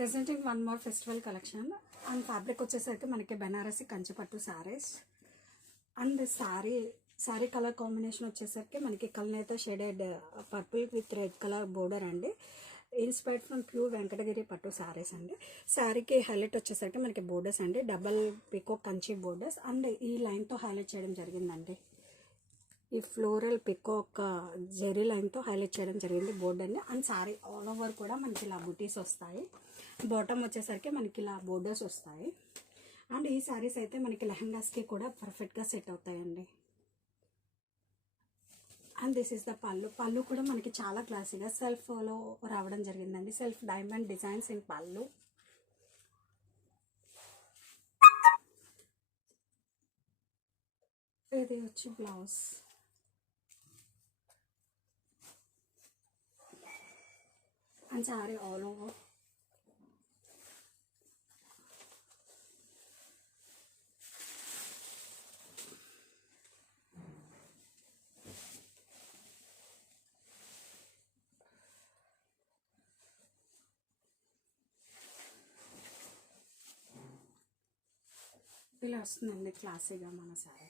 Presenting one more festival collection and fabric వచ్చేసరికి మనకి Banarasi Kanchipattu saris and sari sari colour combination వచ్చేసరికి మనకి కల్నేత shaded purple with red colour border అండి. Inspired from pure Venkatagiri pattu saris అండి. శారీకి highlight వచ్చేసరికి మనకి borders అండి. Double pico Kanchi borders and ఈ లైన్తో హైలైట్ చేయడం జరిగిందండి. ఈ ఫ్లోరల్ పికాక్ జెరీ లైన్తో హైలైట్ చేయడం జరిగింది బోర్డర్ని అండ్ సారీ ఆల్ ఓవర్ కూడా మనకి ఇలా బుటీస్ వస్తాయి. బాటమ్ వచ్చేసరికి మనకి ఇలా బోర్డర్స్ వస్తాయి. అండ్ ఈ శారీస్ అయితే మనకి లెహంగాస్కి కూడా పర్ఫెక్ట్గా సెట్ అవుతాయండి. అండ్ దిస్ ఇస్ ద పళ్ళు. పళ్ళు కూడా మనకి చాలా క్లాసీగా సెల్ఫ్లో రావడం జరిగిందండి. సెల్ఫ్ డైమండ్ డిజైన్స్ ఇన్ పళ్ళు. ఇది వచ్చి blouse. And sari all over ఇలా వస్తుందండి క్లాసీగా మన సారీ